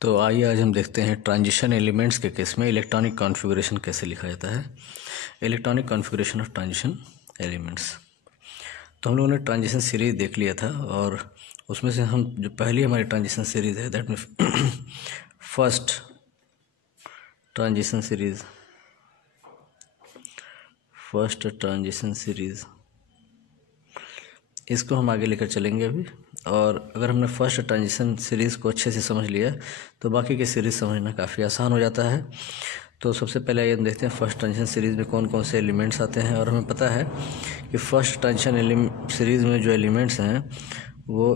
तो आइए आज हम देखते हैं ट्रांजिशन एलिमेंट्स के केस में इलेक्ट्रॉनिक कॉन्फ़िगरेशन कैसे लिखा जाता है। Electronic configuration of transition elements. तो हम लोगों ने ट्रांजिशन सीरीज देख लिया था और उसमें से हम जो पहली हमारी ट्रांजिशन सीरीज है that mean first transition series इसको हम आगे लेकर चलेंगे अभी। और अगर हमने फर्स्ट ट्रांजिशन सीरीज़ को अच्छे से समझ लिया तो बाकी की सीरीज़ समझना काफ़ी आसान हो जाता है। तो सबसे पहले आइए हम देखते हैं फर्स्ट ट्रांजिशन सीरीज़ में कौन कौन से एलिमेंट्स आते हैं। और हमें पता है कि फर्स्ट ट्रांजिशन सीरीज़ में जो एलिमेंट्स हैं वो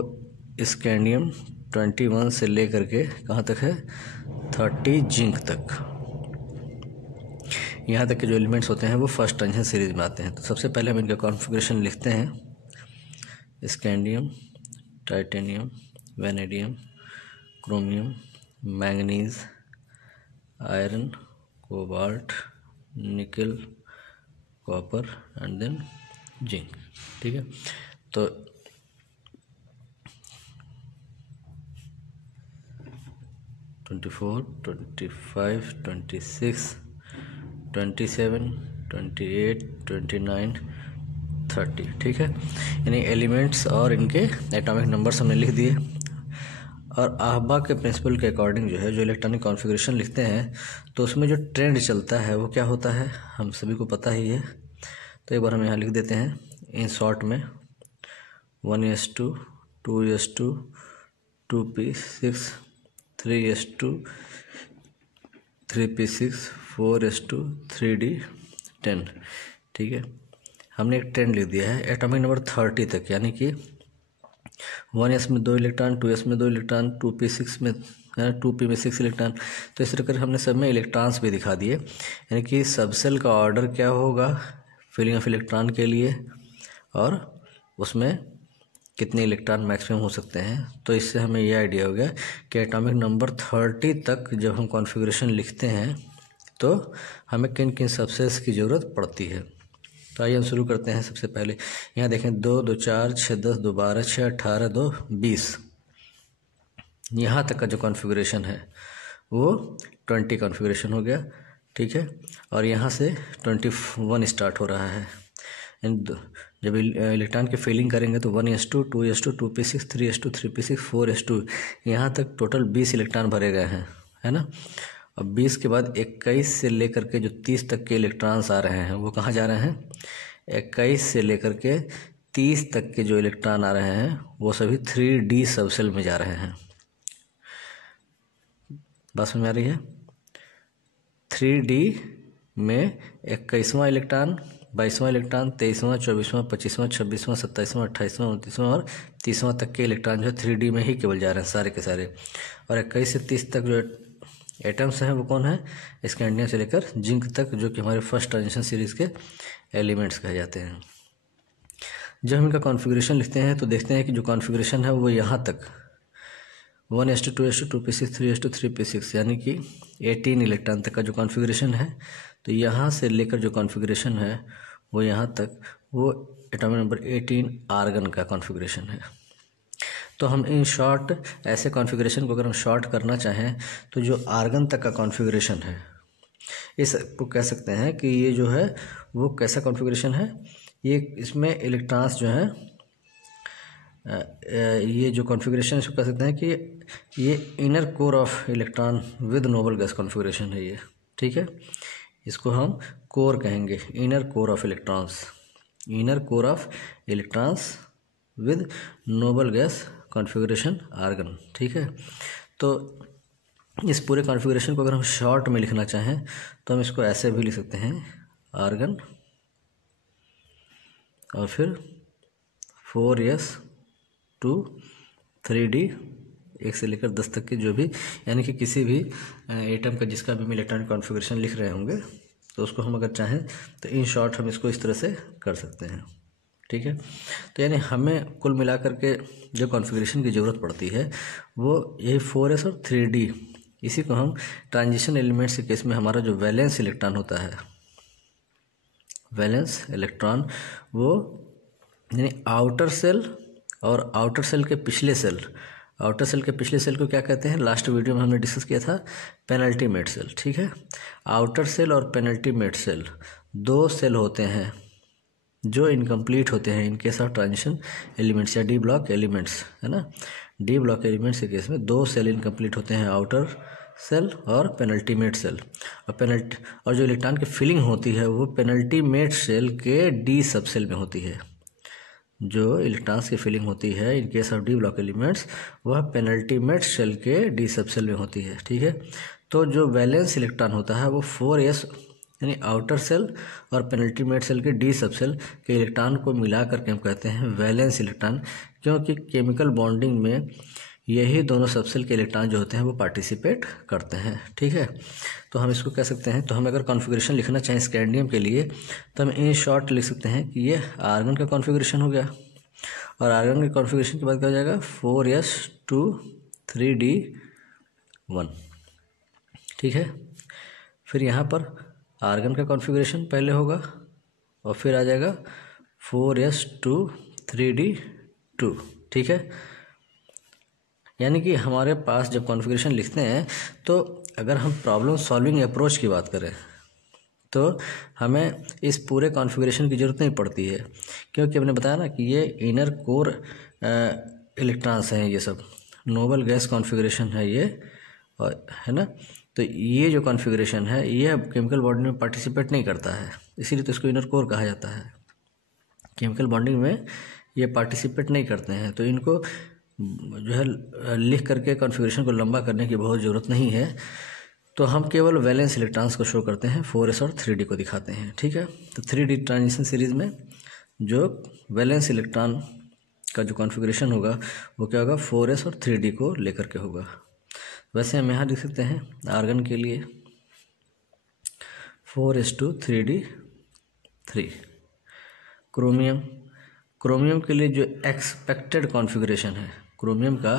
स्कैंडियम 21 से लेकर के कहाँ तक है 30 जिंक तक, यहाँ तक के जो एलिमेंट्स होते हैं वो फर्स्ट ट्रांजिशन सीरीज़ में आते हैं। तो सबसे पहले हम इनका कॉन्फ़िगरेशन लिखते हैं। Scandium, titanium, vanadium, chromium, manganese, iron, cobalt, निकल, कॉपर एंड देन जिंक। ठीक है, तो 24, 25, 26, 27, 28, 29, 30। ठीक है, यानी एलिमेंट्स और इनके एटॉमिक नंबर्स हमने लिख दिए। और आहबा के प्रिंसिपल के अकॉर्डिंग जो है जो इलेक्ट्रॉनिक कॉन्फ़िगरेशन लिखते हैं तो उसमें जो ट्रेंड चलता है वो क्या होता है हम सभी को पता ही है। तो एक बार हम यहाँ लिख देते हैं इन शॉर्ट में 1s2, 2s2, 2p6, 3s2, 3p6, 4s2, 3d10। ठीक है, हमने एक ट्रेंड लिख दिया है एटॉमिक नंबर 30 तक, यानी कि 1s में 2 इलेक्ट्रॉन, 2s में 2 इलेक्ट्रॉन, 2p6 में 2p में 6 इलेक्ट्रॉन। तो इस तरह कर हमने सब में इलेक्ट्रॉन्स भी दिखा दिए, यानी कि सबसेल का ऑर्डर क्या होगा फिलिंग ऑफ इलेक्ट्रॉन के लिए और उसमें कितने इलेक्ट्रॉन मैक्सिमम हो सकते हैं। तो इससे हमें यह आइडिया हो गया कि एटॉमिक नंबर 30 तक जब हम कॉन्फ़िगरेशन लिखते हैं तो हमें किन किन सबसेल्स की ज़रूरत पड़ती है। तो आइए हम शुरू करते हैं। सबसे पहले यहाँ देखें 2, 2, 4, 6, 10, 2, 12, 6, 18, 2, 20, यहाँ तक का जो कॉन्फ़िगरेशन है वो 20 कॉन्फ़िगरेशन हो गया। ठीक है, और यहाँ से 21 स्टार्ट हो रहा है। जब इलेक्ट्रॉन की फिलिंग करेंगे तो 1s2, 2s2, 2p6, 3s2, 3p6, 4s2, यहाँ तक टोटल 20 इलेक्ट्रॉन भरे गए हैं, है ना। और 20 के बाद 21 से लेकर के जो 30 तक के इलेक्ट्रॉन्स आ रहे हैं वो कहाँ जा रहे हैं 21 से लेकर के 30 तक के जो इलेक्ट्रॉन आ रहे हैं वो सभी 3d सबसेल में जा रहे हैं। बात समझ में आ रही है। 3d में 21वां इलेक्ट्रॉन, 22वां इलेक्ट्रॉन, 23वां, 24वां, 25वां, 26वां, 27वां, 28वां, 29वां और 30वां तक के इलेक्ट्रॉन जो है 3d में ही केवल जा रहे हैं सारे के सारे। और 21 से 30 तक जो एटम्स हैं वो कौन है स्कैंडियम से लेकर जिंक तक, जो कि हमारे फर्स्ट ट्रांजिशन सीरीज़ के एलिमेंट्स कहे जाते हैं। जब हम इनका कॉन्फ़िगरेशन लिखते हैं तो देखते हैं कि जो कॉन्फ़िगरेशन है वो यहाँ तक 1s2, 2s2, 2p6, 3s2, 3p6 यानी कि 18 इलेक्ट्रॉन तक का जो कॉन्फ़िगरेशन है। तो यहाँ से लेकर जो कॉन्फ़िगरेशन है वो यहाँ तक वो एटॉमिक नंबर 18 आर्गन का कॉन्फ़िगरेशन है। तो हम इन शॉर्ट ऐसे कॉन्फ़िगरेशन को अगर हम शॉर्ट करना चाहें तो जो आर्गन तक का कॉन्फ़िगरेशन है इसको कह सकते हैं कि ये जो है वो कैसा कॉन्फ़िगरेशन है। ये इसमें इलेक्ट्रॉन्स जो हैं ये जो कॉन्फ़िगरेशन इसको कह सकते हैं कि ये inner core of electron with noble gas configuration है ये। ठीक है, इसको हम कोर कहेंगे, inner core of electrons, inner core of electrons with noble gas configuration argon. ठीक है, तो इस पूरे कॉन्फ़िगरेशन को अगर हम शॉर्ट में लिखना चाहें तो हम इसको ऐसे भी लिख सकते हैं आर्गन और फिर 4s2 3d 1 से लेकर 10 तक के जो भी, यानी कि किसी भी एटम का जिसका भी हम इलेक्ट्रॉनिक कॉन्फ़िगरेशन लिख रहे होंगे तो उसको हम अगर चाहें तो इन शॉर्ट हम इसको इस तरह से कर सकते हैं। ठीक है, तो यानी हमें कुल मिलाकर के जो कॉन्फ़िगरेशन की ज़रूरत पड़ती है वो यही 4s और 3d, इसी को हम ट्रांजिशन एलिमेंट्स के केस में हमारा जो वैलेंस इलेक्ट्रॉन होता है, वैलेंस इलेक्ट्रॉन वो यानी आउटर सेल और आउटर सेल के पिछले सेल आउटर सेल के पिछले सेल को क्या कहते हैं, लास्ट वीडियो में हमने डिस्कस किया था, पेनल्टीमेट सेल। ठीक है, आउटर सेल और पेनल्टीमेट सेल दो सेल होते हैं जो इनकम्प्लीट होते हैं in case of transition elements या डी ब्लॉक एलिमेंट्स, है ना। डी ब्लॉक एलिमेंट्स के केस में दो सेल इनकम्प्लीट होते हैं, आउटर सेल और पेनल्टीमेट सेल। और जो इलेक्ट्रॉन की फिलिंग होती है वो पेनल्टीमेट सेल के डी सब सेल में होती है। जो इलेक्ट्रॉन्स की फिलिंग होती है in case of D block elements वह पेनल्टीमेट सेल के डी सब सेल में होती है। ठीक है, तो जो वैलेंस इलेक्ट्रॉन होता है वो 4s यानी आउटर सेल और पेनल्टीमेट सेल के डी सब सेल के इलेक्ट्रॉन को मिला करके हम कहते हैं वैलेंस इलेक्ट्रॉन, क्योंकि केमिकल बॉन्डिंग में यही दोनों सब सेल के इलेक्ट्रॉन जो होते हैं वो पार्टिसिपेट करते हैं। ठीक है, तो हम इसको कह सकते हैं, तो हम अगर कॉन्फ़िगरेशन लिखना चाहें स्कैंडियम के लिए तो हम इन शॉर्ट लिख सकते हैं कि ये आर्गन का कॉन्फ़िगरेशन हो गया, और आर्गन के कॉन्फ़िगरेशन के बाद क्या हो जाएगा 4s2 3d1। ठीक है, फिर यहाँ पर आर्गन का कॉन्फ़िगरेशन पहले होगा और फिर आ जाएगा 4s2 3d2। ठीक है, यानी कि हमारे पास जब कॉन्फ़िगरेशन लिखते हैं तो अगर हम प्रॉब्लम सॉल्विंग अप्रोच की बात करें तो हमें इस पूरे कॉन्फ़िगरेशन की ज़रूरत नहीं पड़ती है, क्योंकि हमने बताया ना कि ये इनर कोर इलेक्ट्रॉन्स हैं, ये सब नोबल गैस कॉन्फ़िगरेशन है ये, और है ना। तो ये जो कॉन्फ़िगरेशन है ये केमिकल बॉन्डिंग में पार्टिसिपेट नहीं करता है, इसीलिए तो इसको इनर कोर कहा जाता है। केमिकल बॉन्डिंग में ये पार्टिसिपेट नहीं करते हैं, तो इनको जो है लिख करके कॉन्फ़िगरेशन को लंबा करने की बहुत ज़रूरत नहीं है। तो हम केवल वैलेंस इलेक्ट्रॉन्स को शो करते हैं, 4s और 3d को दिखाते हैं। ठीक है, तो 3d ट्रांजिशन सीरीज़ में जो वैलेंस इलेक्ट्रॉन का जो कॉन्फ़िगरेशन होगा वो क्या होगा 4s और 3d को लेकर के होगा। वैसे हम यहाँ लिख सकते हैं आर्गन के लिए 4s2 3d3। क्रोमियम के लिए जो एक्सपेक्टेड कॉन्फ़िगरेशन है, क्रोमियम का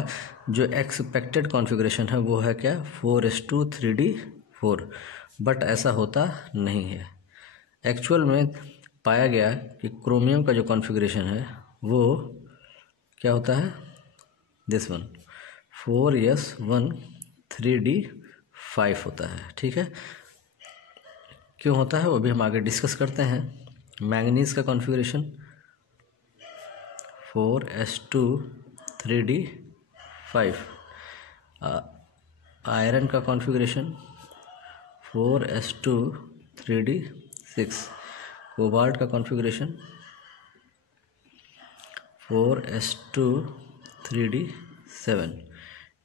जो एक्सपेक्टेड कॉन्फ़िगरेशन है वो है क्या 4s2 3d4, बट ऐसा होता नहीं है। एक्चुअल में पाया गया कि क्रोमियम का जो कॉन्फ़िगरेशन है वो क्या होता है, दिस वन 4s1 3d5 होता है। ठीक है, क्यों होता है वो भी हम आगे डिस्कस करते हैं। मैंगनीज का कॉन्फ़िगरेशन 4s2 3d5, आयरन का कॉन्फ़िगरेशन 4s2 3d6, कोबाल्ट का कॉन्फ़िगरेशन 4s2 3d7,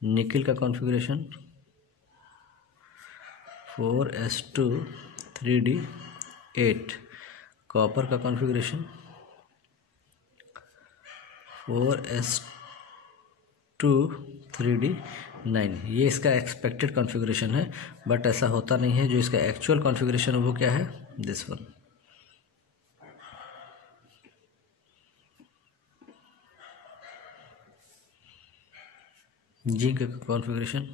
निकिल का कॉन्फ़िगरेशन 4s2 3d8, कॉपर का कॉन्फ़िगरेशन 4s2 3d9। ये इसका एक्सपेक्टेड कॉन्फ़िगरेशन है, बट ऐसा होता नहीं है। जो इसका एक्चुअल कॉन्फ़िगरेशन है वो क्या है, दिस वन। जिंक का कॉन्फ़िगरेशन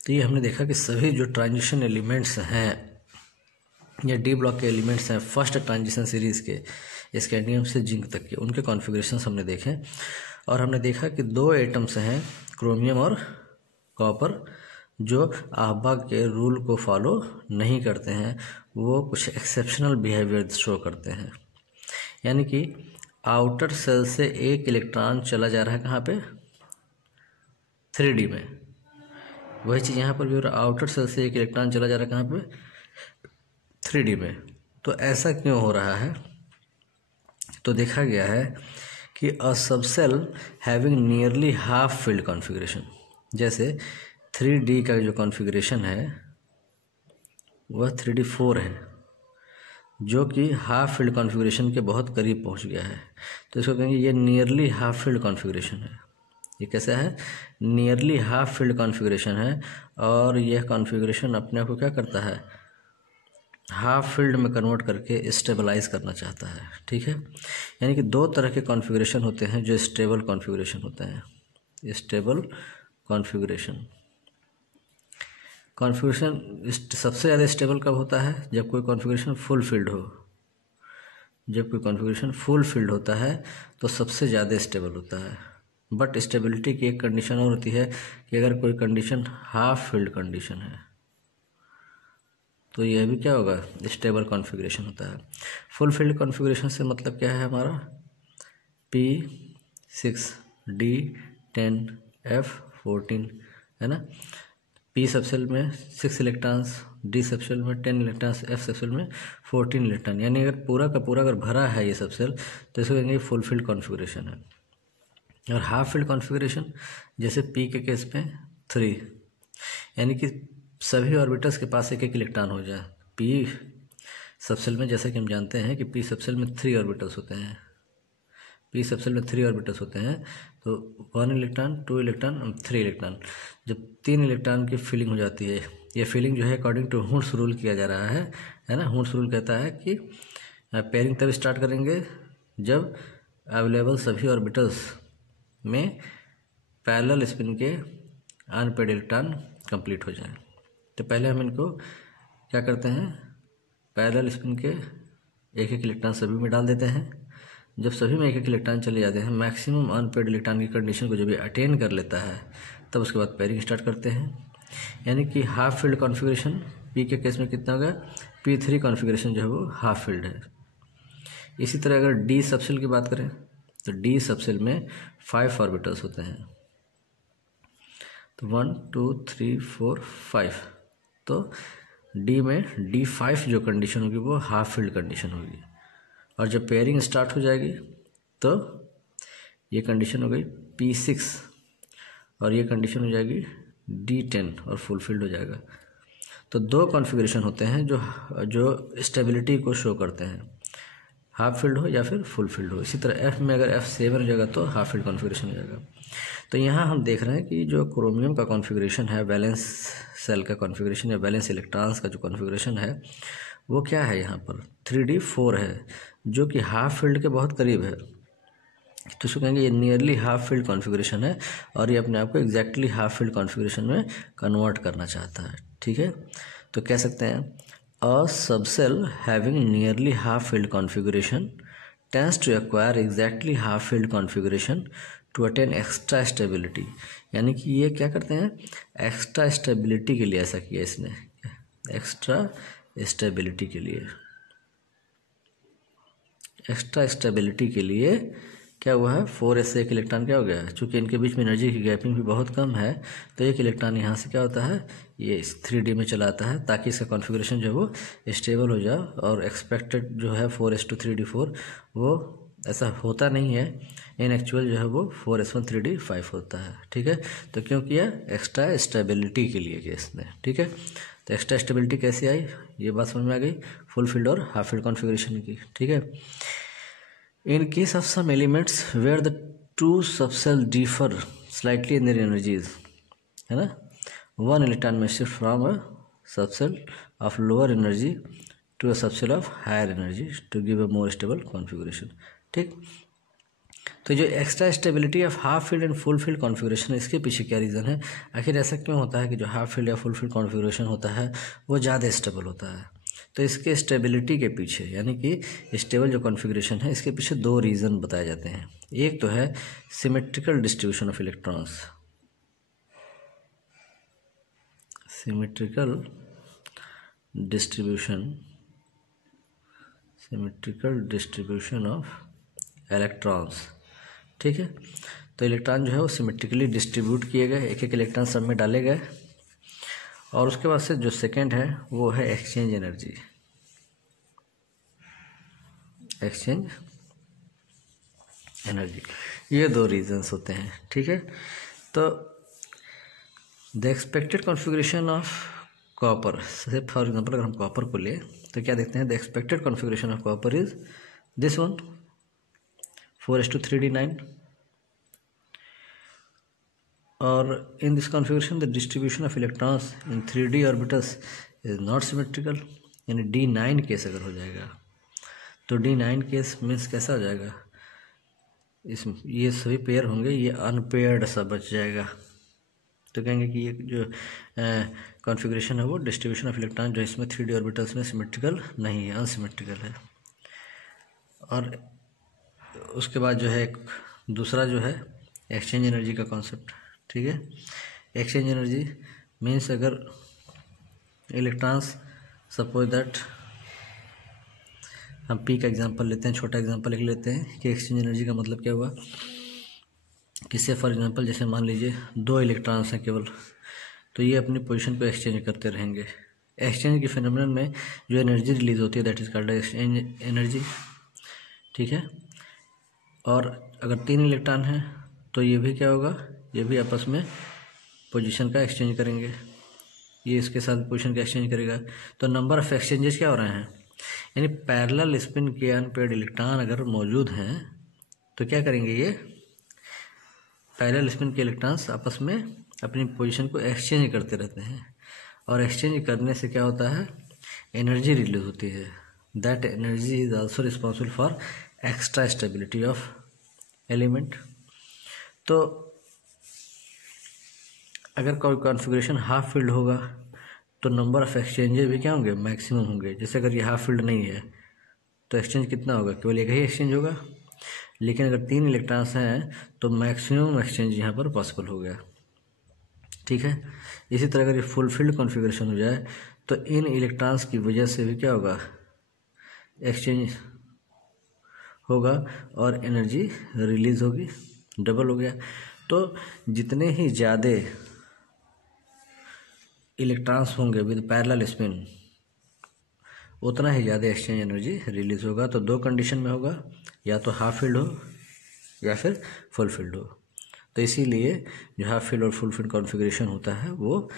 तो ये हमने देखा कि सभी जो ट्रांजिशन एलिमेंट्स हैं या डी ब्लॉक के एलिमेंट्स हैं फर्स्ट ट्रांजिशन सीरीज़ के स्कैंडियम से जिंक तक के, उनके कॉन्फ़िगरेशंस हमने देखे, और हमने देखा कि दो एटम्स हैं क्रोमियम और कॉपर जो आहबा के रूल को फॉलो नहीं करते हैं, वो कुछ एक्सेप्शनल बिहेवियर शो करते हैं। यानी कि आउटर सेल से एक इलेक्ट्रॉन चला जा रहा है कहाँ पे, 3d में। वही चीज़ यहाँ पर भी हो रहा है, आउटर सेल से एक इलेक्ट्रॉन चला जा रहा है कहाँ पे, 3d में। तो ऐसा क्यों हो रहा है, तो देखा गया है कि a subshell having nearly half filled configuration, जैसे 3d का जो कॉन्फ़िगरेशन है वह 3d4 है, जो कि हाफ फील्ड कॉन्फ़िगरेशन के बहुत करीब पहुंच गया है, तो इसको कहेंगे ये नियरली हाफ फील्ड कॉन्फ़िगरेशन है। ये कैसा है, नियरली हाफ फील्ड कॉन्फ़िगरेशन है, और यह कॉन्फ़िगरेशन अपने आप को क्या करता है, हाफ फील्ड में कन्वर्ट करके स्टेबलाइज करना चाहता है। ठीक है, यानी कि दो तरह के कॉन्फ़िगरेशन होते हैं जो स्टेबल कॉन्फ़िगरेशन होते हैं। स्टेबल कॉन्फ़िगरेशन सबसे ज़्यादा स्टेबल कब होता है, जब कोई कॉन्फ़िगरेशन फुल फील्ड हो, जब कोई कॉन्फ़िगरेशन फुल फिल्ड होता है तो सबसे ज़्यादा स्टेबल होता है। बट स्टेबिलिटी की एक कंडीशन और होती है कि अगर कोई कंडीशन हाफ फिल्ड कंडीशन है तो यह भी क्या होगा, स्टेबल कॉन्फ़िगरेशन होता है। फुल फिल्ड कॉन्फ़िगरेशन से मतलब क्या है हमारा, P6 D10 F14 है ना। P सबसेल में 6 इलेक्ट्रॉन्स, D सबसेल में 10 इलेक्ट्रॉन्स, F सबसेल में 14 इलेक्ट्रॉन, यानी अगर पूरा का पूरा अगर भरा है ये सबसेल तो इसको कहेंगे फुल फील्ड कॉन्फ़िगरेशन है। और हाफ फील्ड कॉन्फ़िगरेशन जैसे P के केस में 3, यानी कि सभी ऑर्बिटल्स के पास एक एक इलेक्ट्रॉन हो जाए। P सबसेल में जैसा कि हम जानते हैं कि P सबसेल में 3 ऑर्बिटल्स होते हैं, P सबसेल में 3 ऑर्बिटल्स होते हैं, तो 1 इलेक्ट्रॉन, 2 इलेक्ट्रॉन, 3 इलेक्ट्रॉन। जब 3 इलेक्ट्रॉन की फिलिंग हो जाती है, ये फिलिंग जो है अकॉर्डिंग टू हुड्स रूल किया जा रहा है ना। हुड्स रूल कहता है कि पेयरिंग तब स्टार्ट करेंगे जब अवेलेबल सभी ऑर्बिटल्स में पैरेलल स्पिन के अनपेयर्ड इलेक्ट्रॉन कंप्लीट हो जाए। तो पहले हम इनको क्या करते हैं, पैरेलल स्पिन के एक एक इलेक्ट्रॉन सभी में डाल देते हैं। जब सभी में एक एक इलेक्ट्रॉन चले जाते हैं, मैक्सिमम अनपेयर्ड इलेक्ट्रॉन की कंडीशन को जब ये अटेन कर लेता है तब उसके बाद पेयरिंग स्टार्ट करते हैं। यानी कि हाफ फील्ड कॉन्फ़िगरेशन P के केस में कितना होगा, P3 कॉन्फ़िगरेशन जो है वो हाफ फील्ड है। इसी तरह अगर D सबसेल की बात करें तो D सबसेल में 5 ऑर्बिटल्स होते हैं, तो 1 2 3 4 5, तो D में D5 जो कंडीशन होगी वो हाफ फील्ड कंडीशन होगी। और जब पेयरिंग स्टार्ट हो जाएगी तो ये कंडीशन हो गई P6 और ये कंडीशन हो जाएगी D10 और फुल फील्ड हो जाएगा। तो 2 कॉन्फ़िगरेशन होते हैं जो स्टेबिलिटी को शो करते हैं, हाफ फील्ड हो या फिर फुल फील्ड हो। इसी तरह F में अगर F7 हो जाएगा तो हाफ फील्ड कॉन्फ़िगरेशन हो जाएगा। तो यहाँ हम देख रहे हैं कि जो क्रोमियम का कॉन्फ़िगरेशन है, वैलेंस सेल का कॉन्फ़िगरेशन या वैलेंस इलेक्ट्रॉन्स का जो कॉन्फ़िगरेशन है वो क्या है, यहाँ पर 3D4 है, जो कि हाफ फील्ड के बहुत करीब है। तो इसको कहेंगे ये नियरली हाफ फील्ड कॉन्फ़िगरेशन है और ये अपने आप को एग्जैक्टली हाफ फील्ड कॉन्फ़िगरेशन में कन्वर्ट करना चाहता है। ठीक है, तो कह सकते हैं a subshell having nearly half filled configuration tends to acquire exactly half filled configuration to attain extra stability. यानी कि ये क्या करते हैं, एक्स्ट्रा स्टेबिलिटी के लिए ऐसा किया इसने, एक्स्ट्रा स्टेबिलिटी के लिए, एक्स्ट्रा स्टेबिलिटी के लिए क्या हुआ है, 4s से एक इलेक्ट्रॉन क्या हो गया है, चूँकि इनके बीच में एनर्जी की गैपिंग भी बहुत कम है तो एक इलेक्ट्रॉन यहाँ से क्या होता है, ये 3D में चला आता है ताकि इसका कॉन्फ़िगरेशन जो है वो स्टेबल हो जाए। और एक्सपेक्टेड जो है 4s2 3d4 वो ऐसा होता नहीं है, इन एक्चुअल जो है वो 4s1 3d5 होता है। ठीक है, तो क्यों किया, एक्स्ट्रा स्टेबिलिटी के लिए किया इसने। ठीक है, तो एक्स्ट्रा स्टेबिलिटी कैसे आई, ये बात समझ में आ गई फुल फील्ड और हाफ फील्ड कॉन्फ़िगरेशन की। ठीक है, in case of some elements where the two subcells differ slightly in their energies, है ना, one electron may shift from a subcell of lower energy to a subcell of higher energy to give a more stable configuration। ठीक, तो जो extra stability of half field and full field configuration, इसके पीछे क्या reason है, आखिर ऐसा क्यों होता है कि जो हाफ फील्ड या फुल फील्ड कॉन्फ़िगरेशन होता है वो ज़्यादा स्टेबल होता है। तो इसके स्टेबिलिटी के पीछे, यानी कि स्टेबल जो कॉन्फ़िगरेशन है इसके पीछे 2 रीज़न बताए जाते हैं। एक तो है symmetrical distribution of electrons, symmetrical distribution of electrons. ठीक है, तो इलेक्ट्रॉन जो है वो सिमेट्रिकली डिस्ट्रीब्यूट किए गए, एक एक इलेक्ट्रॉन सब में डाले गए। और उसके बाद से जो सेकंड है वो है एक्सचेंज एनर्जी, एक्सचेंज एनर्जी। ये 2 रीजंस होते हैं। ठीक है, तो the expected configuration of copper, से फॉर एग्जांपल अगर हम कॉपर को ले तो क्या देखते हैं, the expected configuration of copper is this one 4s2 3d9 और in this configuration the distribution of electrons in 3d orbitals is not symmetrical। यानी D9 केस अगर हो जाएगा तो D9 केस मीन्स कैसा हो जाएगा, इस ये सभी पेयर होंगे, ये अनपेयर्ड सा बच जाएगा। तो कहेंगे कि ये जो कॉन्फ़िगरेशन है वो डिस्ट्रीब्यूशन ऑफ इलेक्ट्रॉन जो इसमें 3D ऑर्बिटल्स में सिमेट्रिकल नहीं है, अनसिमेट्रिकल है। और उसके बाद जो है एक दूसरा जो है एक्सचेंज एनर्जी का कॉन्सेप्ट, ठीक है। एक्सचेंज एनर्जी मीन्स अगर इलेक्ट्रॉन्स, सपोज दैट हम पी का एग्जांपल लेते हैं, छोटा एग्जांपल लिख लेते हैं कि एक्सचेंज एनर्जी का मतलब क्या हुआ। किससे फॉर एग्जांपल जैसे मान लीजिए 2 इलेक्ट्रॉन्स हैं केवल, तो ये अपनी पोजीशन को एक्सचेंज करते रहेंगे। एक्सचेंज के फिनोमेनन में जो एनर्जी रिलीज होती है that is called exchange energy, ठीक है। और अगर 3 इलेक्ट्रॉन हैं तो ये भी क्या होगा, ये भी आपस में पोजीशन का एक्सचेंज करेंगे, ये इसके साथ पोजीशन का एक्सचेंज करेगा। तो नंबर ऑफ एक्सचेंजेस क्या हो रहे हैं, यानी पैरेलल स्पिन के अनपेयर्ड इलेक्ट्रॉन अगर मौजूद हैं तो क्या करेंगे, ये पैरेलल स्पिन के इलेक्ट्रॉन्स आपस में अपनी पोजीशन को एक्सचेंज करते रहते हैं। और एक्सचेंज करने से क्या होता है, एनर्जी रिलीज होती है। That energy is also responsible for extra stability of element. तो अगर कोई कॉन्फ़िगरेशन हाफ फील्ड होगा तो नंबर ऑफ एक्सचेंजेस भी क्या होंगे, मैक्सिमम होंगे। जैसे अगर ये हाफ फील्ड नहीं है तो एक्सचेंज कितना होगा, केवल एक ही एक्सचेंज होगा। लेकिन अगर 3 इलेक्ट्रॉन्स हैं तो मैक्सिमम एक्सचेंज यहाँ पर पॉसिबल हो गया, ठीक है। इसी तरह अगर ये फुल फील्ड कॉन्फ़िगरेशन हो जाए तो इन इलेक्ट्रॉन्स की वजह से भी क्या होगा, एक्सचेंज होगा और एनर्जी रिलीज होगी, डबल हो गया। तो जितने ही ज़्यादा इलेक्ट्रॉन्स होंगे विद पैरेलल स्पिन उतना ही ज़्यादा एक्सचेंज एनर्जी रिलीज होगा। तो 2 कंडीशन में होगा, या तो हाफ फील्ड हो या फिर फुल फील्ड हो। तो इसीलिए जो हाफ फील्ड और फुल फील्ड कॉन्फ़िगरेशन होता है वो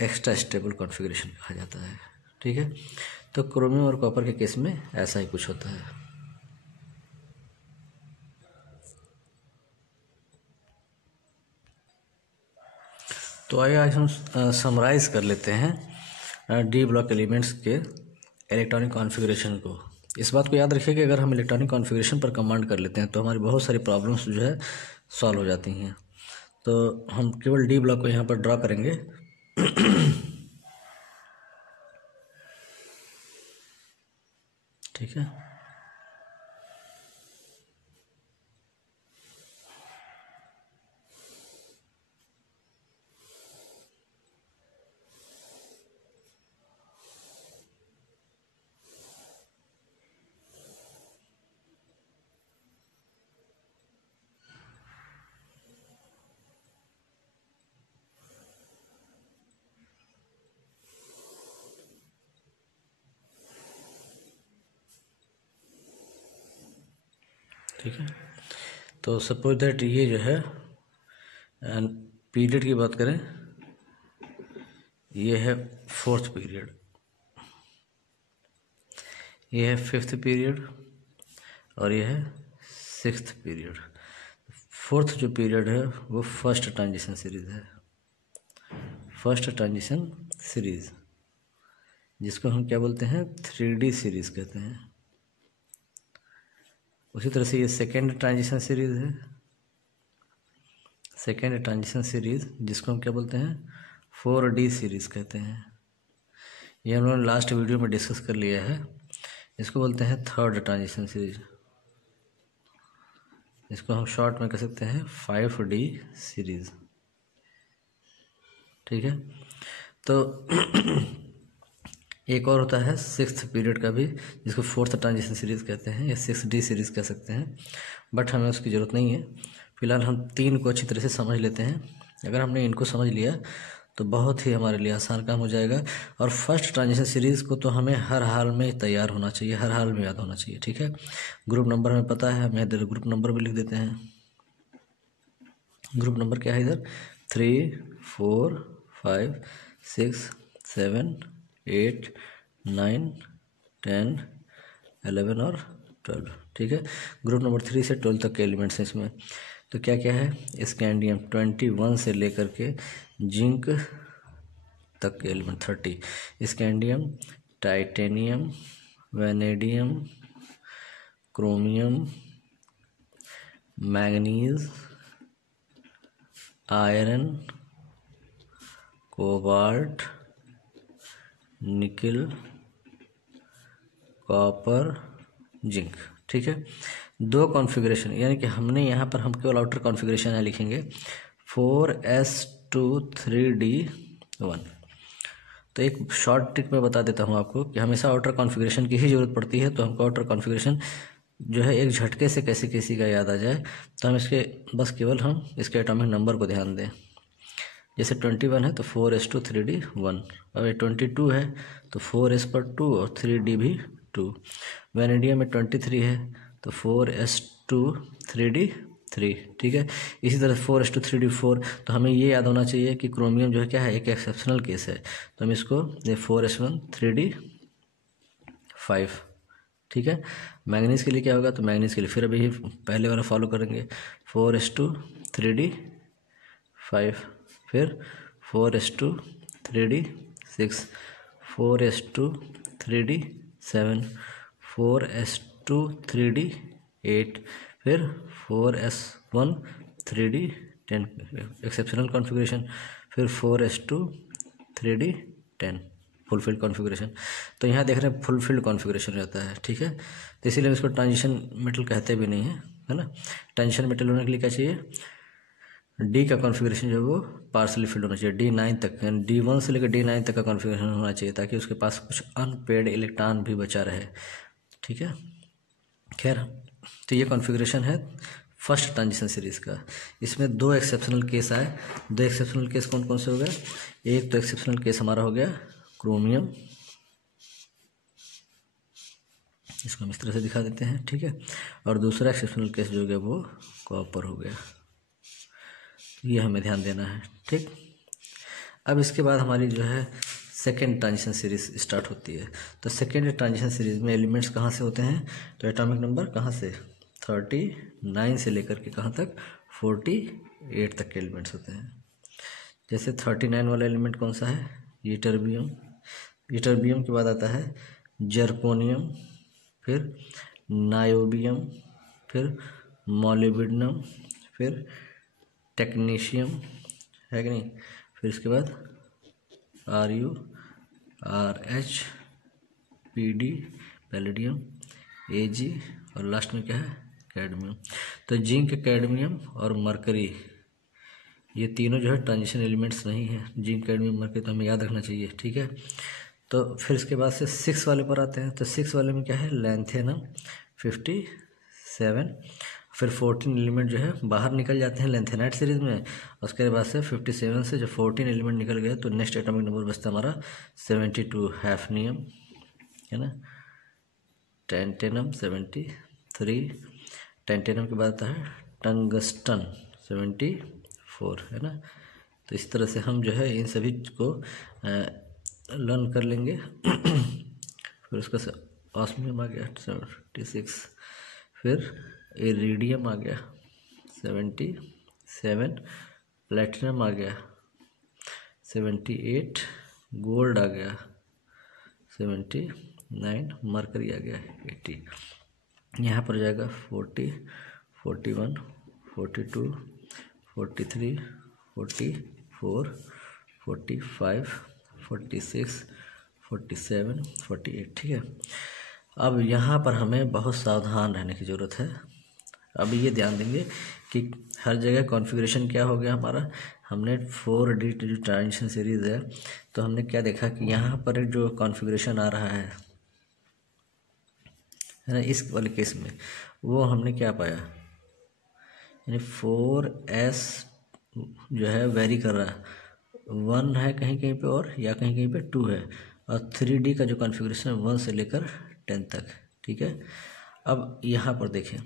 एक्स्ट्रा स्टेबल कॉन्फ़िगरेशन कहा जाता है, ठीक है। तो क्रोमियम और कॉपर के केस में ऐसा ही कुछ होता है। तो आइए आज हम समराइज़ कर लेते हैं डी ब्लॉक एलिमेंट्स के इलेक्ट्रॉनिक कॉन्फ़िगरेशन को। इस बात को याद रखिए कि अगर हम इलेक्ट्रॉनिक कॉन्फ़िगरेशन पर कमांड कर लेते हैं तो हमारी बहुत सारी प्रॉब्लम्स जो है सॉल्व हो जाती हैं। तो हम केवल डी ब्लॉक को यहाँ पर ड्रॉ करेंगे। ठीक है, ठीक है। तो सपोज दैट ये जो है पीरियड की बात करें, ये है 4th पीरियड, ये है 5th पीरियड और ये है 6th पीरियड। 4th जो पीरियड है वो फर्स्ट ट्रांजिशन सीरीज है, फर्स्ट ट्रांजिशन सीरीज, जिसको हम क्या बोलते हैं, 3D सीरीज कहते हैं। उसी तरह से ये सेकेंड ट्रांजिशन सीरीज है, सेकेंड ट्रांजिशन सीरीज जिसको हम क्या बोलते हैं, 4D सीरीज कहते हैं। ये हम लोगों ने लास्ट वीडियो में डिस्कस कर लिया है। इसको बोलते हैं थर्ड ट्रांजिशन सीरीज, इसको हम शॉर्ट में कह सकते हैं 5D सीरीज, ठीक है। तो एक और होता है 6th पीरियड का भी, जिसको 4th ट्रांजिशन सीरीज कहते हैं या 6D सीरीज कह सकते हैं, बट हमें उसकी ज़रूरत नहीं है। फिलहाल हम 3 को अच्छी तरह से समझ लेते हैं। अगर हमने इनको समझ लिया तो बहुत ही हमारे लिए आसान काम हो जाएगा। और फर्स्ट ट्रांजिशन सीरीज़ को तो हमें हर हाल में तैयार होना चाहिए, हर हाल में याद होना चाहिए, ठीक है। ग्रुप नंबर हमें पता है, हम इधर ग्रुप नंबर भी लिख देते हैं। ग्रुप नंबर क्या है इधर, 3, 4, 5, 6, 7, 8, 9, 10, 11 और 12, ठीक है। ग्रुप नंबर 3 से 12 तक के एलिमेंट्स हैं इसमें। तो क्या क्या है, स्कैंडियम 21 से लेकर के जिंक तक के element 30, scandium, titanium, vanadium, chromium, manganese, iron, cobalt, nickel, copper, zinc, ठीक है। दो कॉन्फ़िगरेशन, यानी कि हमने यहाँ पर हम केवल आउटर कॉन्फ़िगरेशन है लिखेंगे 4s2 3d1। तो एक शॉर्ट ट्रिक मैं बता देता हूँ आपको कि हमेशा आउटर कॉन्फ़िगरेशन की ही ज़रूरत पड़ती है। तो हमको आउटर कॉन्फ़िगरेशन जो है एक झटके से कैसे किसी का याद आ जाए, तो हम इसके बस केवल हम इसके एटॉमिक नंबर को ध्यान दें। जैसे 21 है तो 4s2 3d1। अब ये 22 है तो 4s पर 2 और 3d भी 2। वैनेडियम में 23 है तो 4s2 3d3। ठीक है। इसी तरह 4s2 3d4। तो हमें ये याद होना चाहिए कि क्रोमियम जो है क्या है, एक एक्सेप्शनल केस है। तो हम इसको 4s1 3d5। ठीक है। मैंगनीज के लिए क्या होगा, तो मैंगनीज के लिए फिर अभी पहले वाला फॉलो करेंगे 4s2 3d5, फिर 4s2 3d6, 4s2 3d7, 4s2 3d8, फिर 4s1 3d10 एक्सेप्शनल कॉन्फ़िगरेशन, फिर 4s2 3d10 फुलफिल्ड कॉन्फ़िगरेशन। तो यहाँ देख रहे हैं फुलफिल्ड कॉन्फ़िगरेशन रहता है। ठीक है। तो इसीलिए इसको ट्रांजिशन मेटल कहते भी नहीं है, है ना। ट्रांजिशन मेटल होने के लिए क्या चाहिए, डी का कॉन्फ़िगरेशन जो है वो पार्सली फिल्ड होना चाहिए, D9 तक, यानी D1 से लेकर D9 तक का कॉन्फ़िगरेशन होना चाहिए ताकि उसके पास कुछ अनपेड इलेक्ट्रॉन भी बचा रहे। ठीक है। खैर, तो ये कॉन्फ़िगरेशन है फर्स्ट ट्रांजिशन सीरीज़ का। इसमें दो एक्सेप्शनल केस आए। दो एक्सेप्शनल केस कौन कौन से हो गए, एक तो एक्सेप्शनल केस हमारा हो गया क्रोमियम, इसको हम इस तरह से दिखा देते हैं। ठीक है। और दूसरा एक्सेप्शनल केस जो हो गया वो कॉपर हो गया। ये हमें ध्यान देना है। ठीक। अब इसके बाद हमारी जो है सेकेंड ट्रांजिशन सीरीज स्टार्ट होती है। तो सेकेंड ट्रांजिशन सीरीज में एलिमेंट्स कहाँ से होते हैं, तो एटॉमिक नंबर कहाँ से 39 से लेकर के कहाँ तक 48 तक के एलिमेंट्स होते हैं। जैसे 39 वाला एलिमेंट कौन सा है, यूटर्बियम। यूटर्बियम के बाद आता है जर्कोनियम, फिर नायोबियम, फिर मॉलिब्डेनम, फिर टेक्नीशियम, है कि नहीं। फिर इसके बाद Ru, Rh, Pd, palladium, Ag, और लास्ट में क्या है कैडमियम। तो जिंक, कैडमियम और मरकरी, ये तीनों जो है ट्रांजिशन एलिमेंट्स नहीं है। जिंक, कैडमियम, मरकरी तो हमें याद रखना चाहिए। ठीक है। तो फिर इसके बाद से 6 वाले पर आते हैं। तो 6 वाले में क्या है, लैंथेनम 57, फिर 14 एलिमेंट जो है बाहर निकल जाते हैं लेंथेनाइट सीरीज में। उसके बाद से 57 से जब 14 एलिमेंट निकल गए तो नेक्स्ट एटॉमिक नंबर बचता हमारा 72, हैफनियम, है ना, टेंटेनम 73, टेंटेनम के बाद आता है टंगस्टन 74, है ना। तो इस तरह से हम जो है इन सभी को लर्न कर लेंगे। फिर उसका ऑस्मियम आ गया 76, फिर इरिडियम आ गया 77, प्लेटिनम आ गया 78, गोल्ड आ गया 79, मरकरी आ गया 80। यहाँ पर जाएगा 40, 41, 42, 43, 44, 45, 46, 47, 48। ठीक है। अब यहाँ पर हमें बहुत सावधान रहने की ज़रूरत है। अब ये ध्यान देंगे कि हर जगह कॉन्फ़िगरेशन क्या हो गया हमारा, हमने 4D जो ट्रांजिशन सीरीज़ है तो हमने क्या देखा कि यहाँ पर जो कॉन्फ़िगरेशन आ रहा है ना, इस वाले केस में वो हमने क्या पाया, यानी 4s जो है वेरी कर रहा है, 1 है कहीं कहीं पे और या कहीं कहीं पे 2 है, और 3D का जो कॉन्फ़िगरेशन है 1 से लेकर 10 तक। ठीक है। अब यहाँ पर देखें,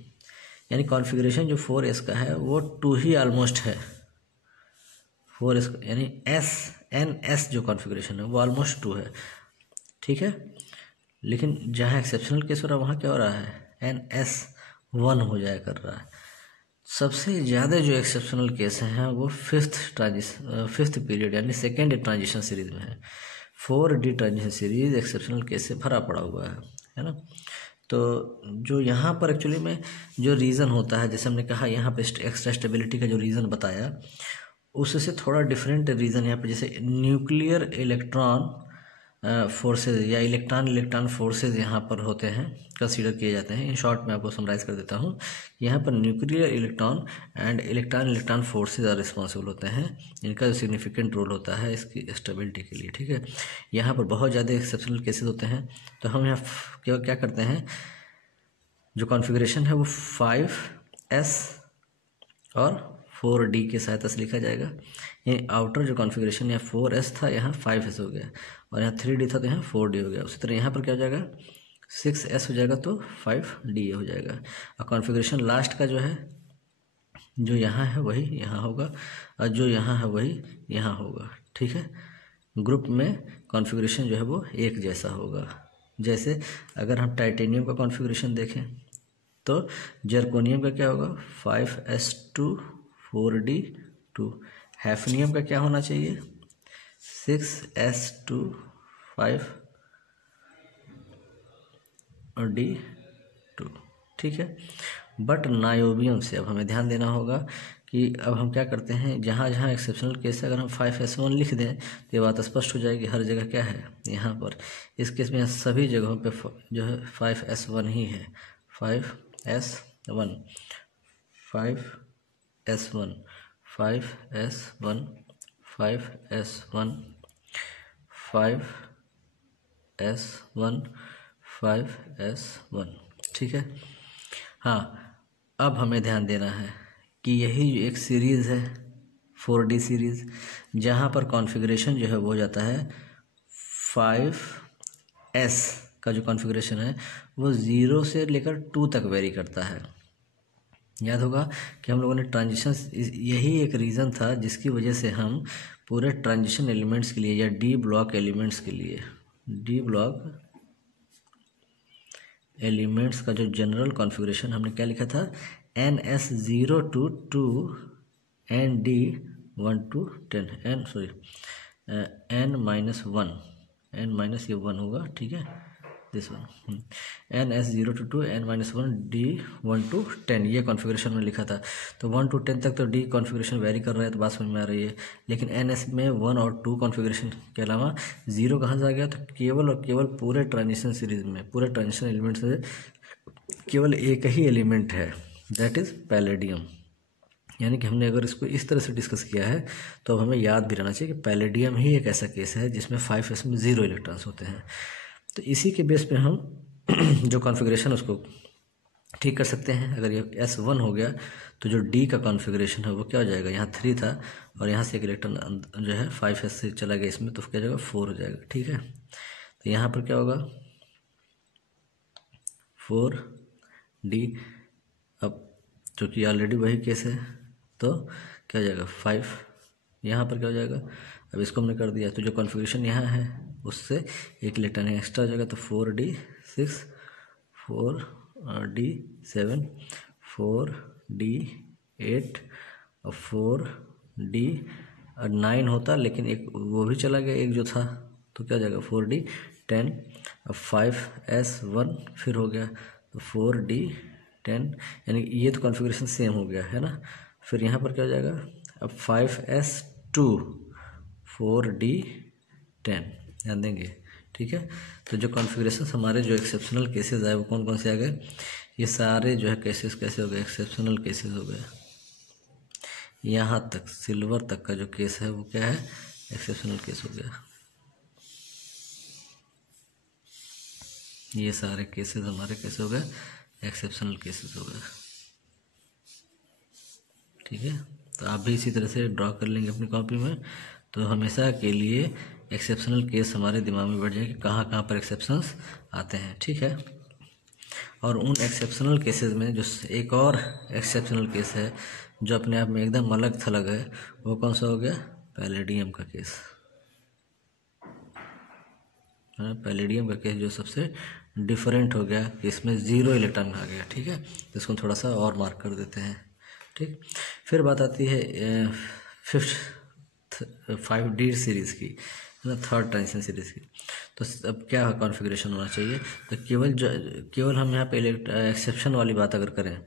यानी कॉन्फ़िगरेशन जो 4s का है वो 2 ही ऑलमोस्ट है। 4s यानी NS जो कॉन्फ़िगरेशन है वो ऑलमोस्ट 2 है। ठीक है। लेकिन जहाँ एक्सेप्शनल केस हो रहा है वहाँ क्या हो रहा है, NS 1 हो जाया कर रहा है। सबसे ज़्यादा जो एक्सेप्शनल केस हैं वो फिफ्थ पीरियड यानी सेकेंड ट्रांजिशन सीरीज में है। 4D transition series exceptional case से भरा पड़ा हुआ है ना। तो जो यहाँ पर एक्चुअली में जो रीज़न होता है, जैसे हमने कहा यहाँ पे एक्स्ट्रा स्टेबिलिटी का जो रीज़न बताया उससे थोड़ा डिफरेंट रीज़न यहाँ पे, जैसे न्यूक्लियर इलेक्ट्रॉन फोर्सेज या इलेक्ट्रॉन फोर्सेज यहाँ पर होते हैं, कंसीडर किए जाते हैं। इन शॉर्ट मैं आपको समराइज कर देता हूँ। यहाँ पर nuclear electron and electron forces are responsible होते हैं। इनका जो सिग्निफिकेंट रोल होता है इसकी स्टेबिलिटी के लिए, ठीक है। यहाँ पर बहुत ज़्यादा एक्सेप्शनल केसेस होते हैं, तो हम यहाँ क्या करते हैं, जो कॉन्फ़िगरेशन है वो 5s और 4d की सहायता से लिखा जाएगा। ये आउटर जो कॉन्फ़िगरेशन यहाँ 4s था, यहाँ 5s हो गया, और यहाँ 3d था तो यहाँ 4d हो गया। उसी तरह यहाँ पर क्या हो जाएगा, 6s हो जाएगा तो 5d हो जाएगा। और कॉन्फ़िगरेशन लास्ट का जो है, जो यहाँ है वही यहाँ होगा, और जो यहाँ है वही यहाँ होगा, ठीक है। ग्रुप में कॉन्फ़िगरेशन जो है वो एक जैसा होगा। जैसे अगर हम टाइटेनियम का कॉन्फ़िगरेशन देखें तो जर्कोनियम का क्या होगा, 5s2 4d2। हैफनियम का क्या होना चाहिए, 6s2 5d2, ठीक है। बट नायोबियम से अब हमें ध्यान देना होगा कि अब हम क्या करते हैं, जहाँ जहाँ एक्सेप्शनल केस है अगर हम 5s1 लिख दें तो ये बात स्पष्ट हो जाएगी हर जगह क्या है यहाँ पर। इस केस में सभी जगहों पे जो है 5s1 ही है, 5s1 5s1 5s1 5s1 5s1 5s1, ठीक है। हाँ, अब हमें ध्यान देना है कि यही एक सीरीज़ है 4D सीरीज़, जहाँ पर कॉन्फ़िगरेशन जो है वो हो जाता है 5s का जो कॉन्फ़िगरेशन है वो 0 से लेकर 2 तक वेरी करता है। याद होगा कि हम लोगों ने ट्रांजिशन, यही एक रीज़न था जिसकी वजह से हम पूरे ट्रांजिशन एलिमेंट्स के लिए या डी ब्लॉक एलिमेंट्स के लिए, डी ब्लॉक एलिमेंट्स का जो जनरल कॉन्फ़िगरेशन हमने क्या लिखा था, NS0 to 2 ND1 to 10 n-1 होगा, ठीक है, this one NS0 to 2 n-1 D1 to 10, ये कॉन्फ़िगरेशन में लिखा था। तो 1 to 10 तक तो डी कॉन्फ़िगरेशन वेरी कर रहा है, तो बात समझ में आ रही है। लेकिन NS में 1 और 2 कॉन्फ़िगरेशन के अलावा 0 कहाँ से आ गया, तो केवल और केवल पूरे ट्रांजिशन सीरीज़ में, पूरे ट्रांजिशन एलिमेंट से केवल एक ही एलिमेंट है, दैट इज़ पैलेडियम। यानी कि हमने अगर इसको इस तरह से डिस्कस किया है तो अब हमें याद भी रहना चाहिए कि पैलेडियम ही एक ऐसा केस है जिसमें 5s में 0 इलेक्ट्रॉन्स होते हैं। तो इसी के बेस पे हम जो कॉन्फ़िगरेशन उसको ठीक कर सकते हैं। अगर ये S1 हो गया तो जो D का कॉन्फ़िगरेशन है वो क्या हो जाएगा, यहाँ 3 था और यहाँ से एक इलेक्ट्रॉन जो है 5s से चला गया इसमें, तो क्या हो जाएगा 4 हो जाएगा, ठीक है। तो यहाँ पर क्या होगा 4D, अब चूँकि ऑलरेडी वही केस है तो क्या हो जाएगा 5, यहाँ पर क्या हो जाएगा, अब इसको हमने कर दिया तो जो कॉन्फ़िगरेशन यहाँ है उससे एक इलेक्ट्रॉन एक्स्ट्रा हो जाएगा, तो 4D6 4D7 4D8 और 4D9 होता, लेकिन एक वो भी चला गया एक जो था, तो क्या हो जाएगा 4D10। अब 5s1 फिर हो गया तो 4D10, यानी ये तो कॉन्फ़िगरेशन सेम हो गया है ना। फिर यहाँ पर क्या हो जाएगा, अब 5s2 4D10 ध्यान देंगे, ठीक है। तो जो कॉन्फ़िगरेशन हमारे जो एक्सेप्शनल केसेस आए वो कौन कौन से आ गए, ये सारे जो है केसेस कैसे हो गए, एक्सेप्शनल केसेस हो गए। यहाँ तक सिल्वर तक का जो केस है वो क्या है, एक्सेप्शनल केस हो गया। ये सारे केसेस हमारे कैसे हो गए, एक्सेप्शनल केसेस हो गए, ठीक है। तो आप भी इसी तरह से ड्रॉ कर लेंगे अपनी कॉपी में, तो हमेशा के लिए एक्सेप्शनल केस हमारे दिमाग में बैठ जाए कि कहाँ कहाँ पर एक्सेप्शंस आते हैं, ठीक है। और उन एक्सेप्शनल केसेस में जो एक और एक्सेप्शनल केस है जो अपने आप में एकदम अलग थलग है, वो कौन सा हो गया, पैलेडियम का केस। पैलेडियम का केस जो सबसे डिफरेंट हो गया कि इसमें 0 इलेक्ट्रॉन आ गया, ठीक है। तो इसको थोड़ा सा और मार्क कर देते हैं, ठीक। फिर बात आती है 5D सीरीज़ की, है ना, थर्ड ट्रांजिशन सीरीज़ की। तो अब क्या कॉन्फ़िगरेशन होना चाहिए, तो केवल हम यहाँ पे एक्सेप्शन वाली बात अगर करें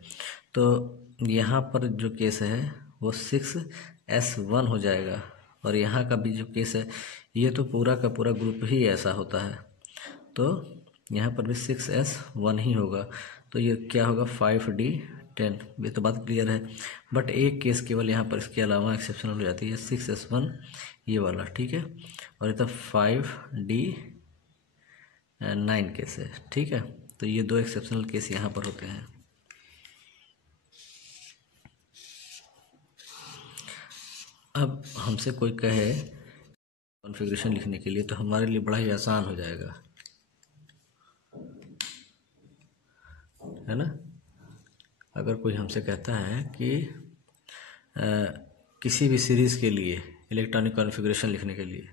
तो यहाँ पर जो केस है वो 6s1 हो जाएगा, और यहाँ का भी जो केस है ये तो पूरा का पूरा ग्रुप ही ऐसा होता है, तो यहाँ पर भी 6s1 ही होगा। तो ये क्या होगा 5d10। ये तो बात क्लियर है, बट एक केस केवल यहाँ पर इसके अलावा एक्सेप्शनल हो जाती है, 6s1 ये वाला, ठीक है। और ये तो 5d9 केस है, ठीक है। तो ये दो एक्सेप्शनल केस यहाँ पर होते हैं। अब हमसे कोई कहे कॉन्फ़िगरेशन लिखने के लिए, तो हमारे लिए बड़ा ही आसान हो जाएगा, है ना। अगर कोई हमसे कहता है कि किसी भी सीरीज़ के लिए इलेक्ट्रॉनिक कॉन्फ़िगरेशन लिखने के लिए,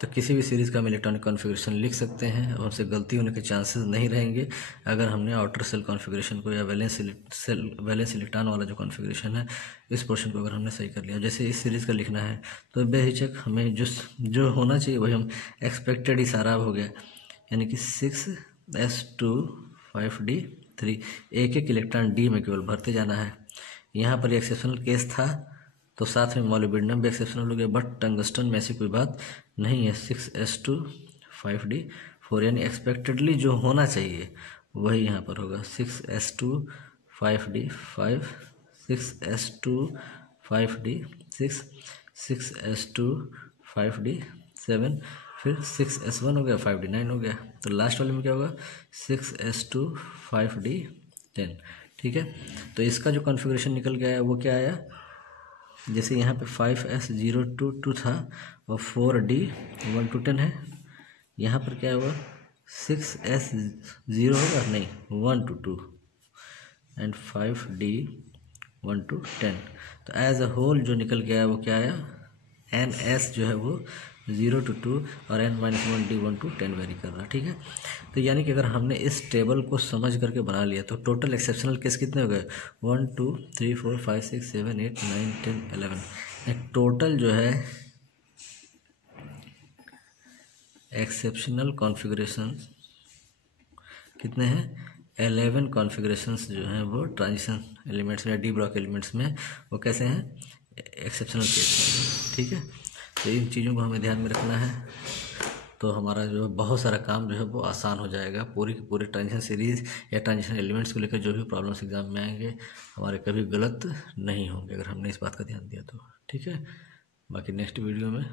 तो किसी भी सीरीज़ का हम इलेक्ट्रॉनिक कॉन्फ़िगरेशन लिख सकते हैं। अब हमसे गलती होने के चांसेस नहीं रहेंगे अगर हमने आउटर सेल कॉन्फ़िगरेशन को या वैलेंस इलेक्ट्रॉन वाला जो कॉन्फ़िगरेशन है इस पोर्शन को अगर हमने सही कर लिया। जैसे इस सीरीज़ का लिखना है तो बेहिचक हमें जो होना चाहिए वही हम एक्सपेक्टेड ही सारा हो गया, यानी कि 6s2 5d3, एक एक इलेक्ट्रॉन डी में केवल भरते जाना है। यहाँ पर एक्सेप्शनल केस था तो साथ में मॉलिब्डेनम भी एक्सेप्शनल हो गया, बट टंगस्टन में ऐसी कोई बात नहीं है। 6s2 5d4, यानी एक्सपेक्टेडली जो होना चाहिए वही यहाँ पर होगा। 6s2 5d5, 6s2 5d6, 6s2 5d7, फिर 6s1 हो गया, 5d9 हो गया। तो लास्ट वाले में क्या होगा 6s2 5d10, ठीक है। तो इसका जो कॉन्फ़िगरेशन निकल के आया वो क्या आया, जैसे यहाँ पे 5s022 था और 4d1 to 10 है, यहाँ पर क्या होगा 6s0 होगा, नहीं 1 to 2 एंड 5d1 to 10। तो एज अ होल जो निकल के आया वो क्या आया, ns जो है वो 0 to 2 और n-1d1 to 10 वेरी कर रहा है, ठीक है। तो यानी कि अगर हमने इस टेबल को समझ करके बना लिया तो टोटल एक्सेप्शनल केस कितने हो गए 1 2 3 4 5 6 7 8 9 10 11। टोटल जो है एक्सेप्शनल कॉन्फ़िगरेशन कितने हैं 11 कॉन्फ़िगरेशंस जो हैं वो ट्रांजिशन एलिमेंट्स में, डी ब्लॉक एलिमेंट्स में वो कैसे हैं एक्सेप्शनल केस, ठीक है। तो इन चीज़ों को हमें ध्यान में रखना है, तो हमारा जो है बहुत सारा काम जो है वो आसान हो जाएगा। पूरी की पूरी ट्रांजिशन सीरीज़ या ट्रांजिशन एलिमेंट्स को लेकर जो भी प्रॉब्लम्स एग्जाम में आएंगे हमारे कभी गलत नहीं होंगे अगर हमने इस बात का ध्यान दिया तो, ठीक है। बाकी नेक्स्ट वीडियो में